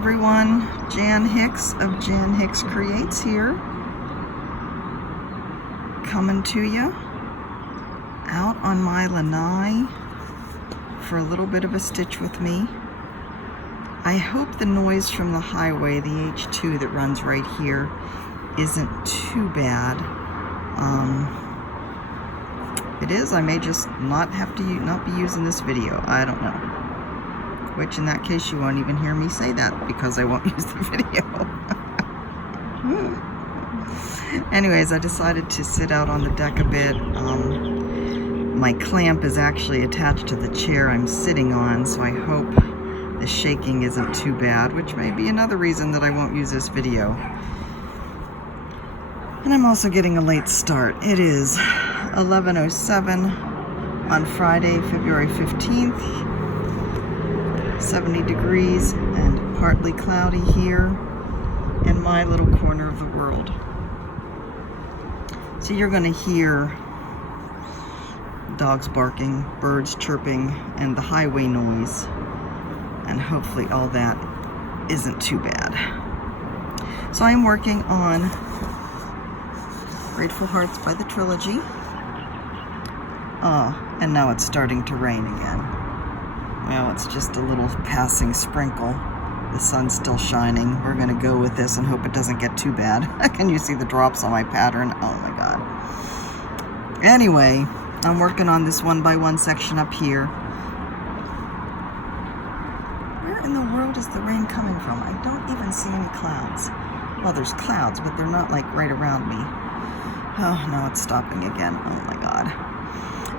everyone, Jan Hicks of Jan Hicks Creates here, coming to you out on my lanai for a little bit of a stitch with me. I hope the noise from the highway, the H2 that runs right here, isn't too bad. If it is, I may just not be using this video. I don't know. Which in that case you won't even hear me say that because I won't use the video. Anyways, I decided to sit out on the deck a bit. My clamp is actually attached to the chair I'm sitting on, so I hope the shaking isn't too bad, which may be another reason that I won't use this video. And I'm also getting a late start. It is 11:07 on Friday, February 15th. 70 degrees and partly cloudy here in my little corner of the world. So you're going to hear dogs barking, birds chirping, and the highway noise. And hopefully all that isn't too bad. So I'm working on Grateful Hearts by the Trilogy. And now it's starting to rain again. Well, it's just a little passing sprinkle. The sun's still shining. We're going to go with this and hope it doesn't get too bad. Can you see the drops on my pattern? Oh my god. Anyway, I'm working on this 1x1 section up here. Where in the world is the rain coming from? I don't even see any clouds. Well, there's clouds, but they're not like right around me. Oh, now it's stopping again. Oh my god.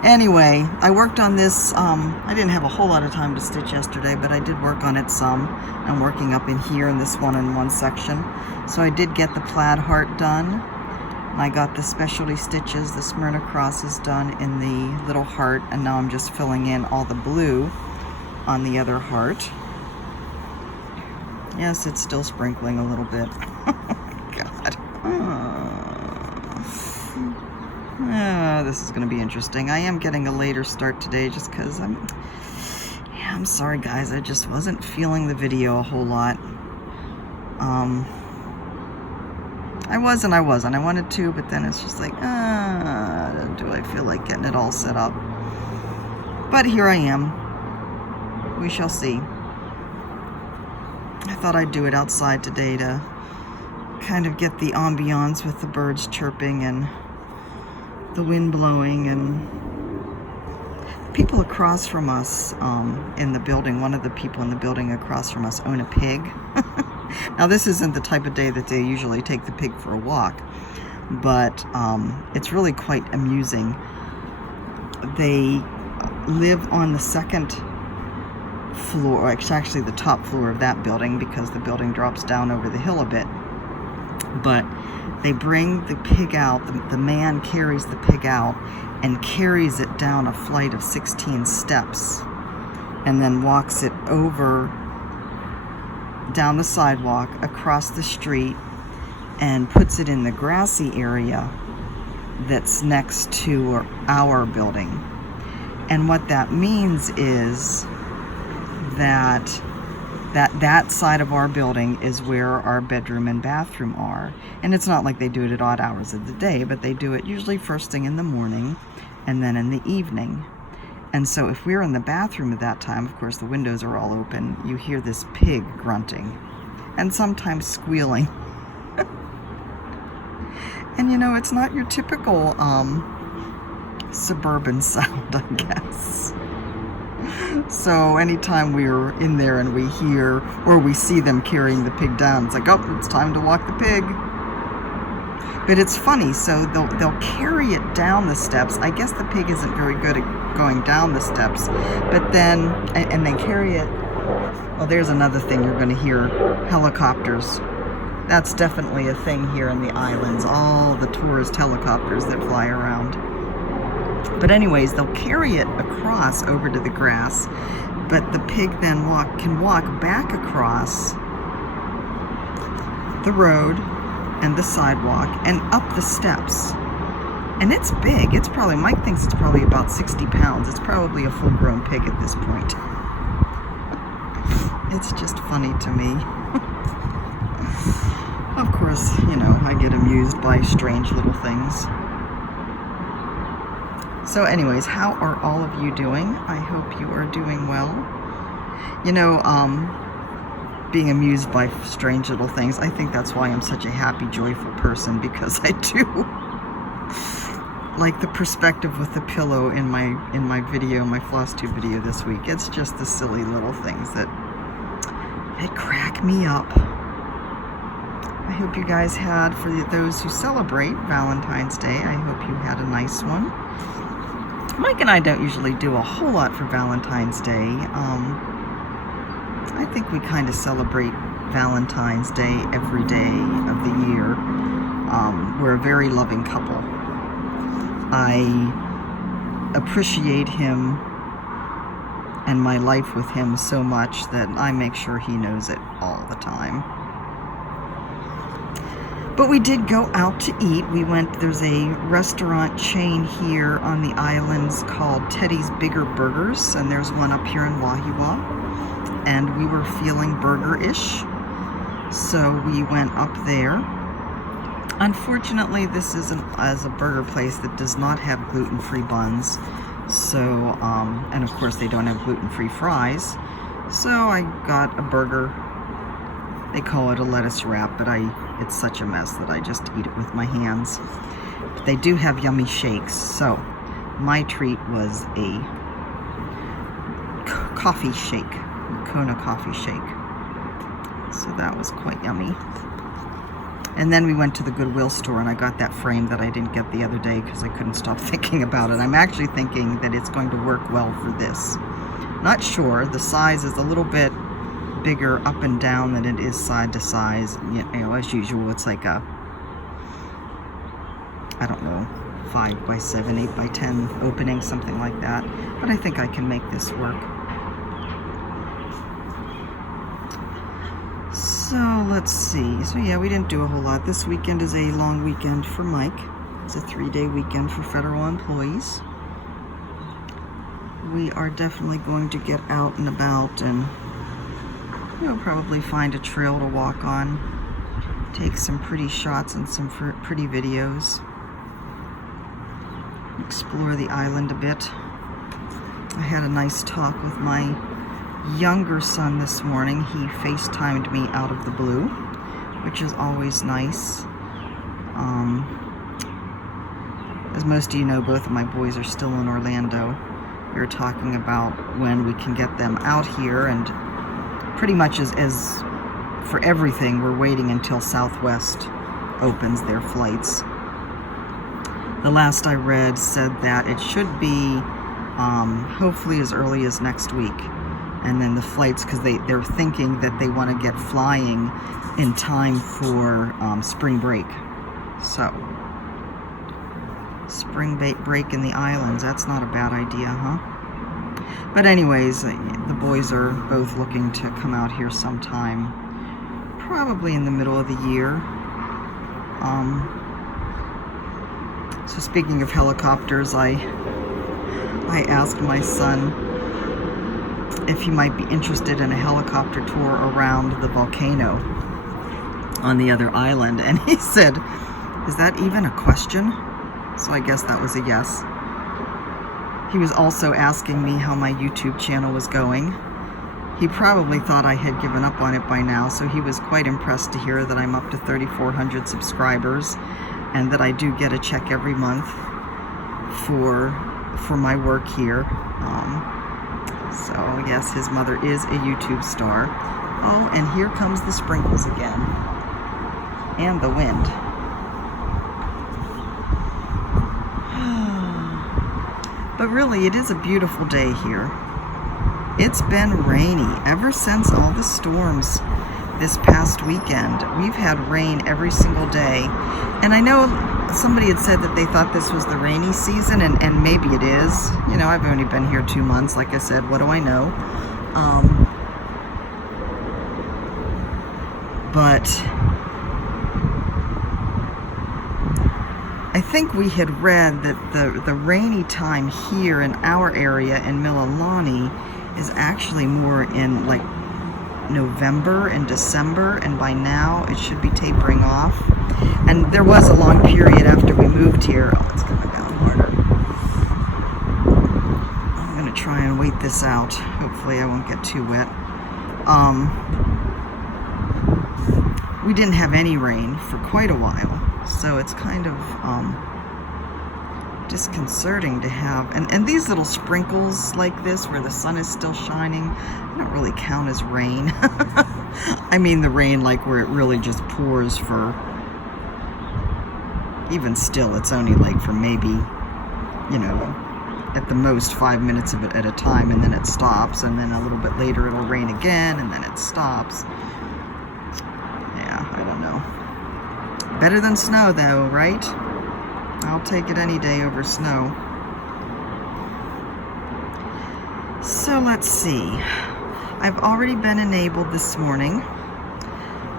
Anyway, I worked on this. I didn't have a whole lot of time to stitch yesterday, but I did work on it some. I'm working up in here in this one-in-one section. So I did get the plaid heart done. I got the specialty stitches, the Smyrna crosses done in the little heart, and now I'm just filling in all the blue on the other heart. Yes, it's still sprinkling a little bit. Oh my god. This is going to be interesting. I am getting a later start today just because I'm sorry guys, I just wasn't feeling the video a whole lot. I was and I wasn't. I wanted to, but then it's just like, do I feel like getting it all set up? But here I am. We shall see. I thought I'd do it outside today to kind of get the ambiance with the birds chirping and the wind blowing. And people across from us in the building, one of the people in the building across from us own a pig. Now this isn't the type of day that they usually take the pig for a walk, but it's really quite amusing. They live on the second floor, actually the top floor of that building, because the building drops down over the hill a bit. But they bring the pig out, the man carries the pig out and carries it down a flight of 16 steps and then walks it over down the sidewalk, across the street, and puts it in the grassy area that's next to our building. And what that means is that side of our building is where our bedroom and bathroom are. And it's not like they do it at odd hours of the day, but they do it usually first thing in the morning and then in the evening. And so if we're in the bathroom at that time, of course the windows are all open, you hear this pig grunting and sometimes squealing. And you know, it's not your typical suburban sound, I guess. So anytime we're in there and we hear or we see them carrying the pig down, it's like, oh, it's time to walk the pig. But it's funny, so they'll carry it down the steps. I guess the pig isn't very good at going down the steps, but then, and then carry it. Well, there's another thing you're going to hear, helicopters. That's definitely a thing here in the islands, all the tourist helicopters that fly around. But anyways, they'll carry it across over to the grass, but the pig then can walk back across the road and the sidewalk and up the steps. And it's big. It's probably, Mike thinks it's probably about 60 pounds. It's probably a full-grown pig at this point. It's just funny to me. Of course, you know, I get amused by strange little things. So anyways, how are all of you doing? I hope you are doing well. You know, being amused by strange little things, I think that's why I'm such a happy, joyful person, because I do. Like the perspective with the pillow in my video, my floss tube video this week. It's just the silly little things that crack me up. I hope you guys had, for those who celebrate Valentine's Day, I hope you had a nice one. Mike and I don't usually do a whole lot for Valentine's Day. I think we kind of celebrate Valentine's Day every day of the year. We're a very loving couple. I appreciate him and my life with him so much that I make sure he knows it all the time. But we did go out to eat. We went, there's a restaurant chain here on the islands called Teddy's Bigger Burgers, and there's one up here in Wahiwa, and we were feeling burger-ish, so we went up there. Unfortunately, this is a burger place that does not have gluten-free buns, so, and of course they don't have gluten-free fries, so I got a burger. They call it a lettuce wrap, but it's such a mess that I just eat it with my hands. But they do have yummy shakes, so my treat was a coffee shake, Kona coffee shake. So that was quite yummy. And then we went to the Goodwill store and I got that frame that I didn't get the other day because I couldn't stop thinking about it. I'm actually thinking that it's going to work well for this. Not sure. The size is a little bit bigger up and down than it is side to size. You know, as usual, it's like a, I don't know, 5 by 7, 8 by 10 opening, something like that. But I think I can make this work. So let's see. So yeah, we didn't do a whole lot. This weekend is a long weekend for Mike. It's a 3-day weekend for federal employees. We are definitely going to get out and about and we'll probably find a trail to walk on, take some pretty shots and some pretty videos, explore the island a bit. I had a nice talk with my younger son this morning. He FaceTimed me out of the blue, which is always nice. As most of you know, both of my boys are still in Orlando. We were talking about when we can get them out here, and pretty much as for everything, we're waiting until Southwest opens their flights. The last I read said that it should be hopefully as early as next week. And then the flights, because they're thinking that they want to get flying in time for spring break. So, spring break in the islands, that's not a bad idea, huh? But anyways, the boys are both looking to come out here sometime, probably in the middle of the year. So speaking of helicopters, I asked my son if he might be interested in a helicopter tour around the volcano on the other island, and he said, "Is that even a question?" So I guess that was a yes. He was also asking me how my YouTube channel was going. He probably thought I had given up on it by now, so he was quite impressed to hear that I'm up to 3,400 subscribers and that I do get a check every month for my work here. So yes, his mother is a YouTube star. Oh, and here comes the sprinkles again. And the wind. But really, it is a beautiful day here. It's been rainy ever since all the storms this past weekend. We've had rain every single day. And I know somebody had said that they thought this was the rainy season, and maybe it is. You know, I've only been here 2 months. Like I said, what do I know? But I think we had read that the rainy time here in our area in Mililani is actually more in like November and December, and by now it should be tapering off. And there was a long period after we moved here. Oh, it's coming down harder. I'm going to try and wait this out. Hopefully I won't get too wet. We didn't have any rain for quite a while, so it's kind of disconcerting to have, and these little sprinkles like this where the sun is still shining don't really count as rain. I mean the rain like where it really just pours for, even still it's only like for maybe, you know, at the most 5 minutes of it at a time, and then it stops, and then a little bit later it'll rain again, and then it stops. Yeah, I don't know. Better than snow though, right? I'll take it any day over snow. So let's see. I've already been enabled this morning.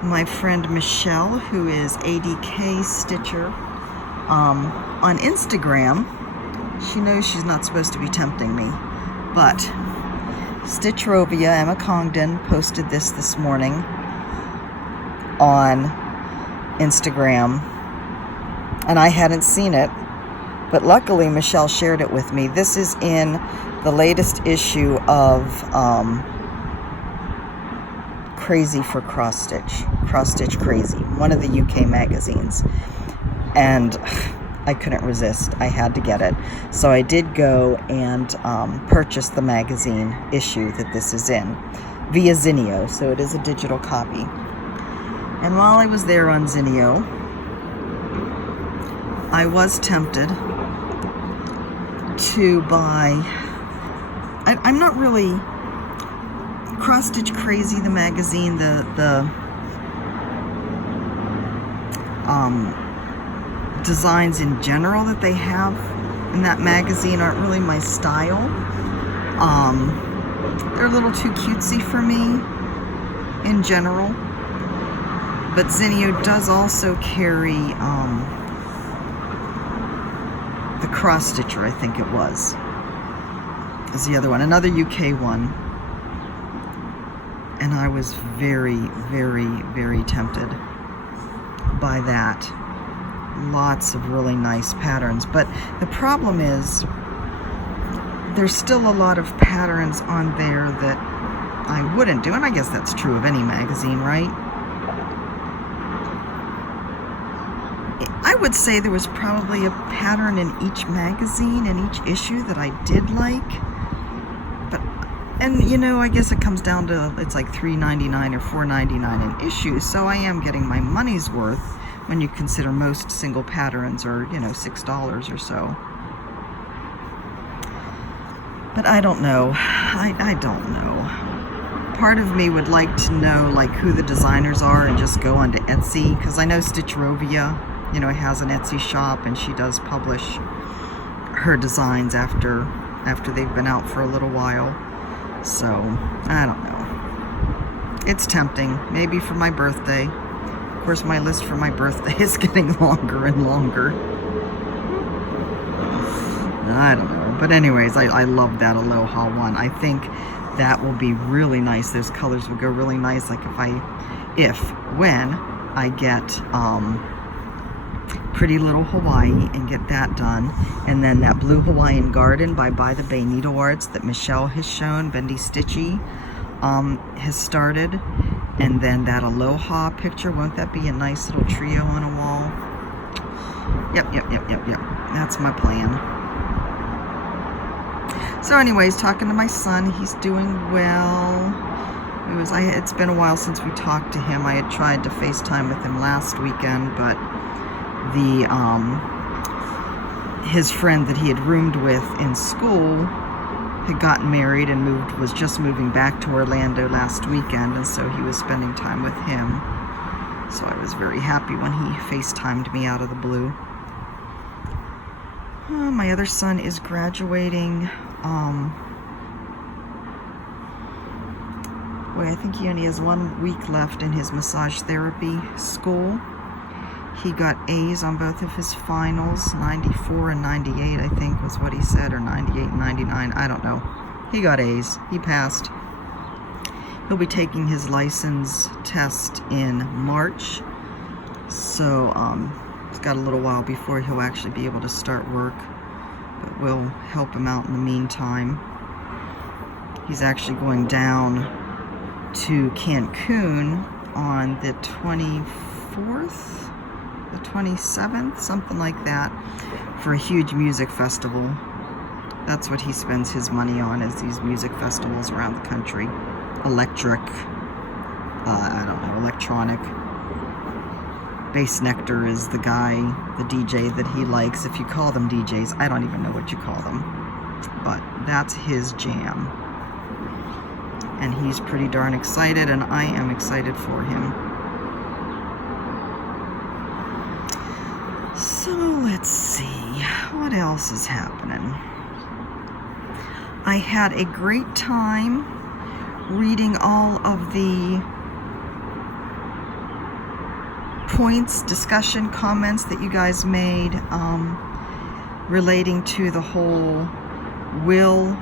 My friend Michelle, who is ADK Stitcher on Instagram, she knows she's not supposed to be tempting me, but Stitch Rovia, Emma Congdon, posted this morning on Instagram, and I hadn't seen it, but luckily Michelle shared it with me. This is in the latest issue of Crazy for Cross Stitch Crazy, one of the UK magazines, and I couldn't resist. I had to get it. So I did go and purchase the magazine issue that this is in via Zinio, so it is a digital copy. And while I was there on Zinio, I was tempted to buy, I'm not really, Cross Stitch Crazy, the magazine, the designs in general that they have in that magazine aren't really my style. They're a little too cutesy for me in general. But Zinio does also carry the Cross Stitcher, I think it was, is the other one, another UK one. And I was very, very, very tempted by that. Lots of really nice patterns, but the problem is there's still a lot of patterns on there that I wouldn't do, and I guess that's true of any magazine, right? I would say there was probably a pattern in each magazine and each issue that I did like, but, and you know, I guess it comes down to, it's like $3.99 or $4.99 an issue, so I am getting my money's worth when you consider most single patterns are, you know, $6 or so. But I don't know. I don't know. Part of me would like to know like who the designers are and just go onto Etsy, because I know Stitch Rovia, you know, has an Etsy shop, and she does publish her designs after they've been out for a little while. So I don't know. It's tempting, maybe for my birthday. Of course, my list for my birthday is getting longer and longer. I don't know. But anyways, I love that Aloha one. I think that will be really nice. Those colors will go really nice. Like when I get Pretty Little Hawaii and get that done. And then that Blue Hawaiian Garden by the Bay Needle Arts that Michelle has shown, Bendy Stitchy has started. And then that Aloha picture, won't that be a nice little trio on a wall? Yep. That's my plan. So anyways, talking to my son, he's doing well. It's been a while since we talked to him. I had tried to FaceTime with him last weekend, but his friend that he had roomed with in school had gotten married and was just moving back to Orlando last weekend, and so he was spending time with him. So I was very happy when he FaceTimed me out of the blue. My other son is graduating. I think he only has 1 week left in his massage therapy school. He got A's on both of his finals, 94 and 98, I think was what he said, or 98 and 99, I don't know. He got A's. He passed. He'll be taking his license test in March, so it's got a little while before he'll actually be able to start work, but we'll help him out in the meantime. He's actually going down to Cancun on the 24th, the 27th, something like that, for a huge music festival. That's what he spends his money on, is these music festivals around the country. Electric, I don't know, electronic. Bass Nectar is the guy, the DJ that he likes. If you call them DJs, I don't even know what you call them, but that's his jam. And he's pretty darn excited, and I am excited for him. So let's see, what else is happening? I had a great time reading all of the points, discussion, comments that you guys made relating to the whole, will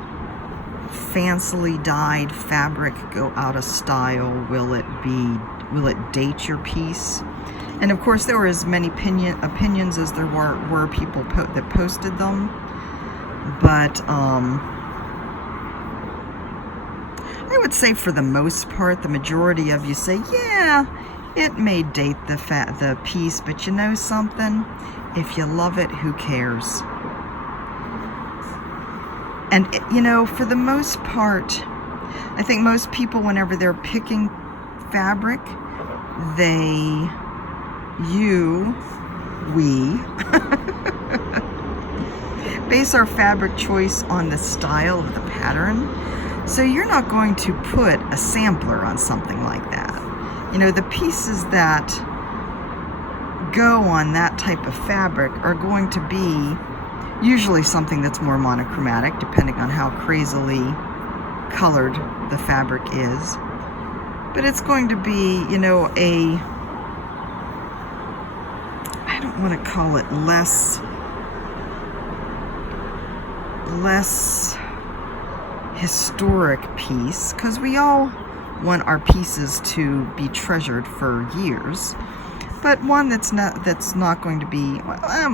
fancily dyed fabric go out of style? Will it date your piece? And of course there were as many opinions as there were people that posted them, but I would say for the most part, the majority of you say, yeah, it may date the piece, but you know something? If you love it, who cares? And, you know, for the most part, I think most people, whenever they're picking fabric, we base our fabric choice on the style of the pattern. So you're not going to put a sampler on something like that. You know, the pieces that go on that type of fabric are going to be usually something that's more monochromatic, depending on how crazily colored the fabric is. But it's going to be, you know, I don't want to call it less historic piece, because we all want our pieces to be treasured for years, but one that's not going to be,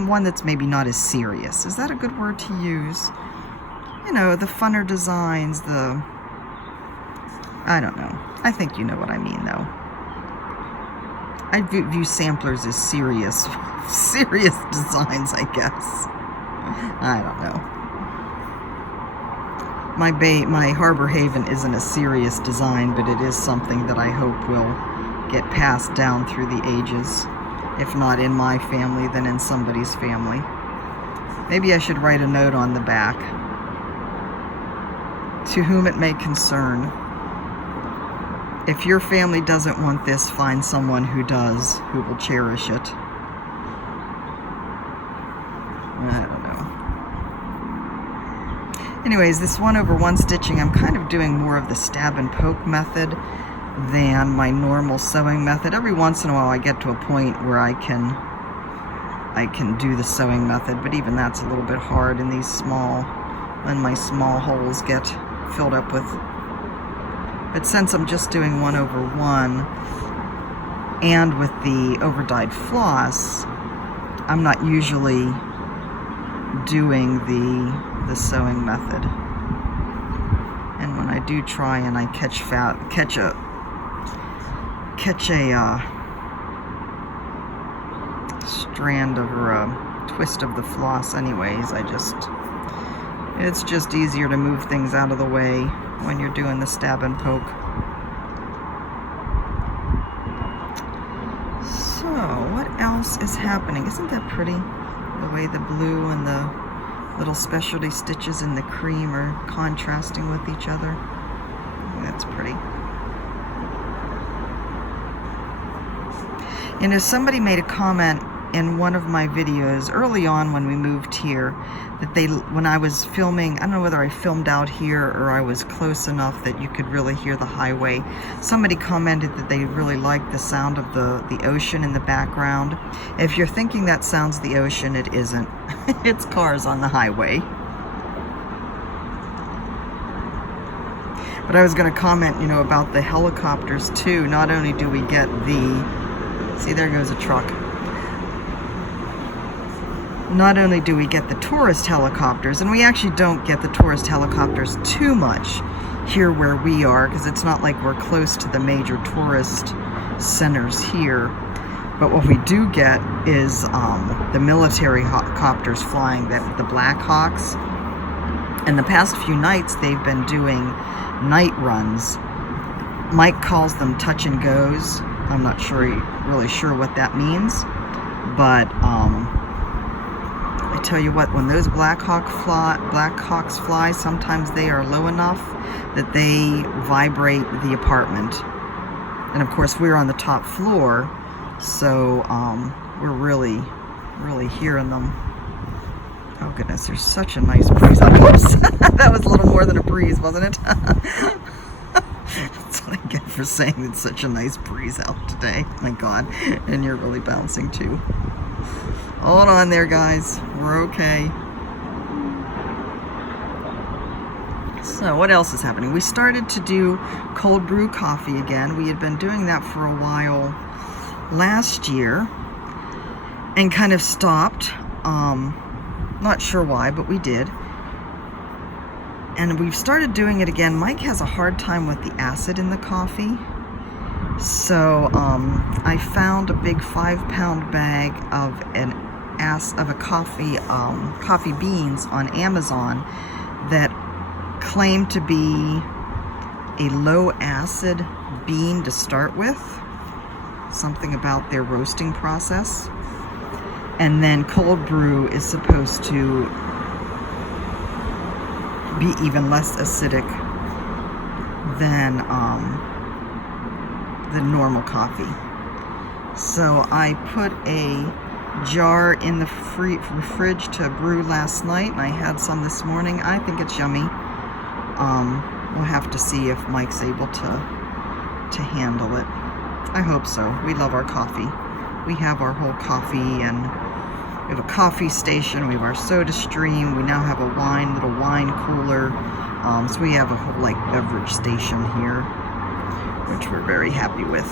one that's maybe not as serious. Is that a good word to use? You know, the funner designs, I don't know. I think you know what I mean, though. I view samplers as serious designs, I guess. I don't know. My Harbor Haven isn't a serious design, but it is something that I hope will get passed down through the ages. If not in my family, then in somebody's family. Maybe I should write a note on the back. To whom it may concern. If your family doesn't want this, find someone who does, who will cherish it. I don't know. Anyways, this 1/1 stitching, I'm kind of doing more of the stab and poke method than my normal sewing method. Every once in a while I get to a point where I can do the sewing method, but even that's a little bit hard in these when my small holes get filled up with. But since I'm just doing 1/1 and with the over-dyed floss, I'm not usually doing the sewing method. And when I do try and I catch a strand or a twist of the floss anyways, it's just easier to move things out of the way when you're doing the stab and poke. So what else is happening? Isn't that pretty? The way the blue and the little specialty stitches in the cream are contrasting with each other. That's pretty. You know, somebody made a comment in one of my videos early on when we moved here that when I was filming, I don't know whether I filmed out here or I was close enough that you could really hear the highway. Somebody commented that they really liked the sound of the ocean in the background. If you're thinking that sounds the ocean, it isn't. It's cars on the highway. But I was going to comment, you know, about the helicopters too. Not only do we get the, see, there goes a truck. Not only do we get the tourist helicopters, and we actually don't get the tourist helicopters too much here where we are, because it's not like we're close to the major tourist centers here. But what we do get is the military copters flying, the Black Hawks. And the past few nights they've been doing night runs. Mike calls them touch and goes. I'm not really sure what that means, but I tell you what, when those Black Hawks fly, sometimes they are low enough that they vibrate the apartment. And of course we're on the top floor, so we're really hearing them. Oh goodness, there's such a nice breeze. Oh, whoops! That was a little more than a breeze, wasn't it? That's what I get for saying it's such a nice breeze out today. My God, and you're really bouncing too. Hold on there, guys. We're okay. So what else is happening? We started to do cold brew coffee again. We had been doing that for a while last year and kind of stopped. Not sure why, but we did. And we've started doing it again. Mike has a hard time with the acid in the coffee. So I found a big 5-pound bag of coffee beans on Amazon that claim to be a low acid bean to start with. Something about their roasting process. And then cold brew is supposed to be even less acidic than the normal coffee. So I put a jar in the fridge to brew last night, and I had some this morning. I think it's yummy. We'll have to see if Mike's able to handle it. I hope so. We love our coffee. We have our whole coffee, and we have a coffee station. We have our soda stream. We now have a little wine cooler. So we have a whole beverage station here, which we're very happy with.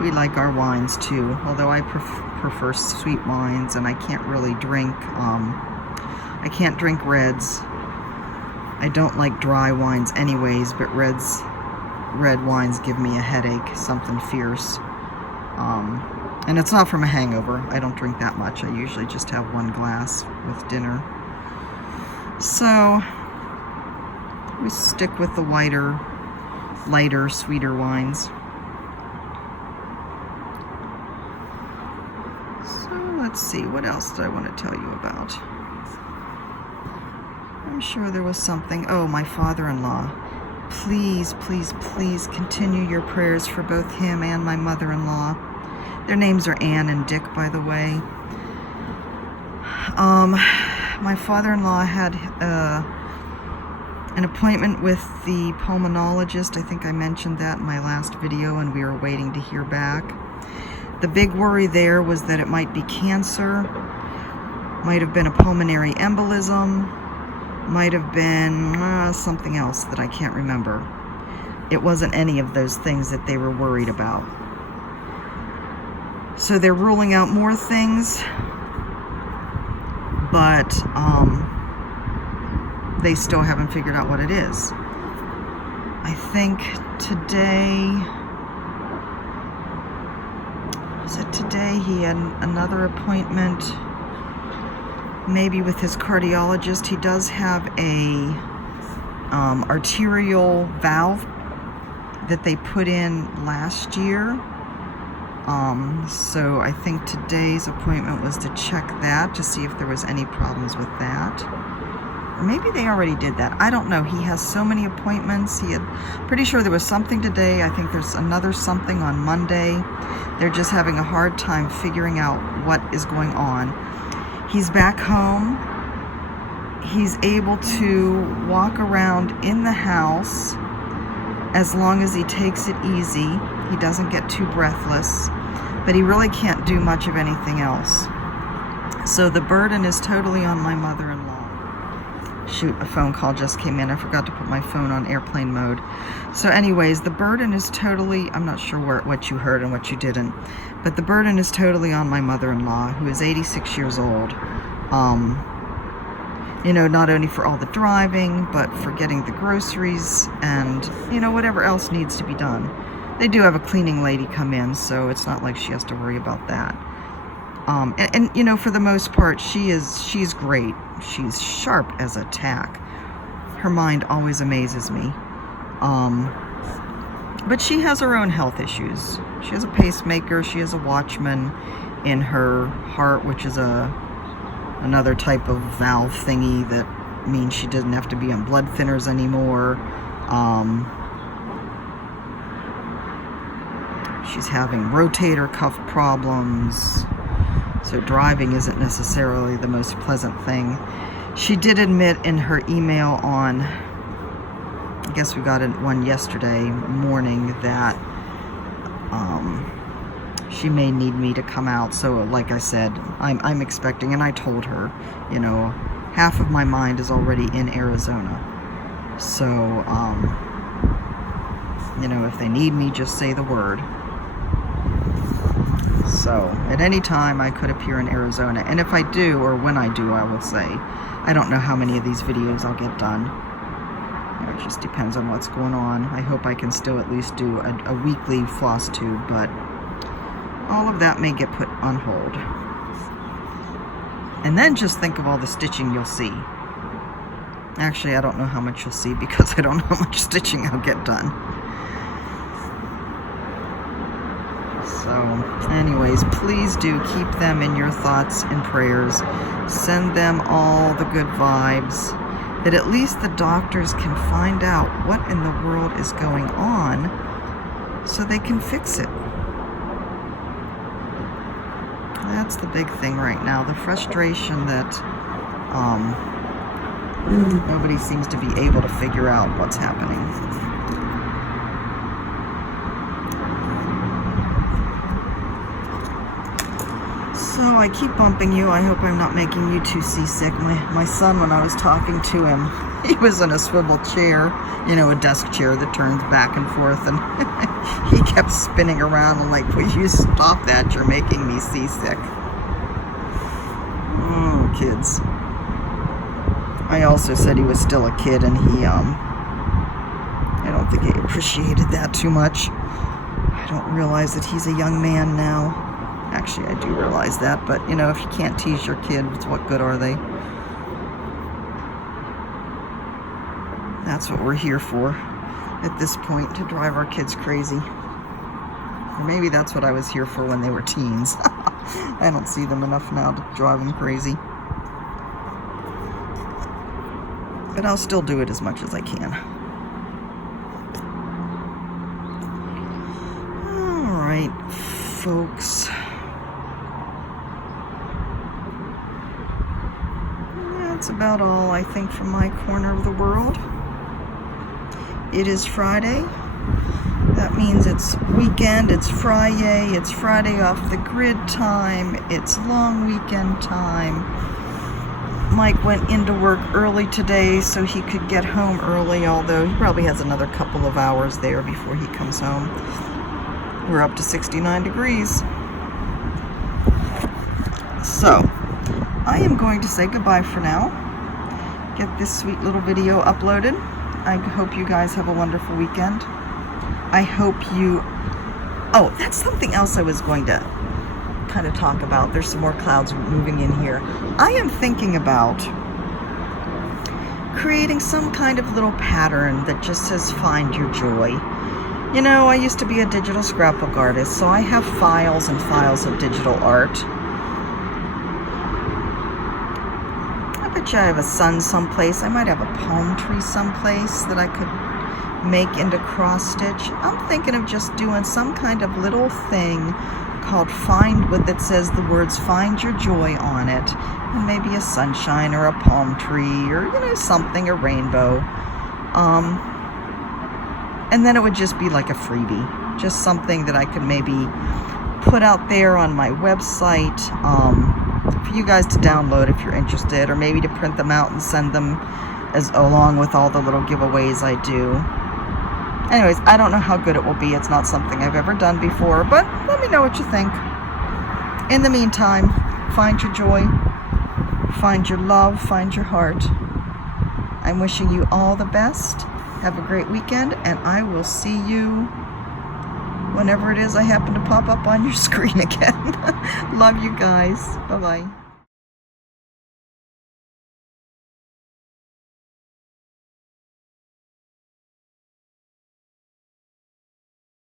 We like our wines too, although I prefer sweet wines, and I can't really drink. I can't drink reds. I don't like dry wines anyways, but red wines give me a headache, something fierce. And it's not from a hangover. I don't drink that much. I usually just have one glass with dinner. So we stick with the lighter, sweeter wines. So let's see, what else did I want to tell you about? I'm sure there was something. Oh, my father-in-law. Please, please, please continue your prayers for both him and my mother-in-law. Their names are Ann and Dick, by the way. My father-in-law had an appointment with the pulmonologist. I think I mentioned that in my last video, and we were waiting to hear back. The big worry there was that it might be cancer, might have been a pulmonary embolism, might have been something else that I can't remember. It wasn't any of those things that they were worried about. So they're ruling out more things, but they still haven't figured out what it is. I think today, was it today, he had another appointment, maybe with his cardiologist. He does have a arterial valve that they put in last year. So I think today's appointment was to check that, to see if there was any problems with that. Or maybe they already did that. I don't know. He has so many appointments. Pretty sure there was something today. I think there's another something on Monday. They're just having a hard time figuring out what is going on. He's back home. He's able to walk around in the house as long as he takes it easy. He doesn't get too breathless, but he really can't do much of anything else. So the burden is totally on my mother-in-law. Shoot, a phone call just came in. I forgot to put my phone on airplane mode. So anyways, the burden is totally, I'm not sure what you heard and what you didn't, but the burden is totally on my mother-in-law, who is 86 years old. You know, not only for all the driving, but for getting the groceries and, you know, whatever else needs to be done. They do have a cleaning lady come in, so it's not like she has to worry about that. And you know, for the most part, she's great. She's sharp as a tack. Her mind always amazes me. But she has her own health issues. She has a pacemaker. She has a Watchman in her heart, which is another type of valve thingy that means she doesn't have to be on blood thinners anymore. She's having rotator cuff problems, so driving isn't necessarily the most pleasant thing. She did admit in her email on, I guess we got one yesterday morning, that she may need me to come out. So like I said, I'm expecting, and I told her, you know, half of my mind is already in Arizona. So, you know, if they need me, just say the word. So, at any time, I could appear in Arizona. And if I do, or when I do, I will say, I don't know how many of these videos I'll get done. You know, it just depends on what's going on. I hope I can still at least do a weekly floss tube, but all of that may get put on hold. And then just think of all the stitching you'll see. Actually, I don't know how much you'll see because I don't know how much stitching I'll get done. So, anyways, please do keep them in your thoughts and prayers. Send them all the good vibes, that at least the doctors can find out what in the world is going on so they can fix it. That's the big thing right now, the frustration that nobody seems to be able to figure out what's happening. So I keep bumping you. I hope I'm not making you too seasick. My son, when I was talking to him, he was in a swivel chair, you know, a desk chair that turns back and forth, and he kept spinning around. I'm like, will you stop that? You're making me seasick. Oh, kids. I also said he was still a kid, and he, I don't think he appreciated that too much. I don't realize that he's a young man now. Actually, I do realize that, but, you know, if you can't tease your kids, what good are they? That's what we're here for at this point, to drive our kids crazy. Or maybe that's what I was here for when they were teens. I don't see them enough now to drive them crazy. But I'll still do it as much as I can. All right, folks. That's about all, I think, from my corner of the world. It is Friday. That means it's weekend, it's Friday, it's Friday off the grid time, it's long weekend time. Mike went into work early today so he could get home early, although he probably has another couple of hours there before he comes home. We're up to 69 degrees. So, I am going to say goodbye for now. Get this sweet little video uploaded. I hope you guys have a wonderful weekend. I hope you... Oh, that's something else I was going to kind of talk about. There's some more clouds moving in here. I am thinking about creating some kind of little pattern that just says find your joy. You know, I used to be a digital scrapbook artist, so I have files and files of digital art. I have a sun someplace. I might have a palm tree someplace that I could make into cross stitch. I'm thinking of just doing some kind of little thing called that says the words find your joy on it, and maybe a sunshine or a palm tree, or, you know, something, a rainbow. And then it would just be like a freebie, just something that I could maybe put out there on my website, for you guys to download if you're interested, or maybe to print them out and send them as along with all the little giveaways I do. Anyways, I don't know how good it will be. It's not something I've ever done before, but let me know what you think. In the meantime, find your joy, find your love, find your heart. I'm wishing you all the best. Have a great weekend, and I will see you whenever it is I happen to pop up on your screen again. Love you guys. Bye-bye.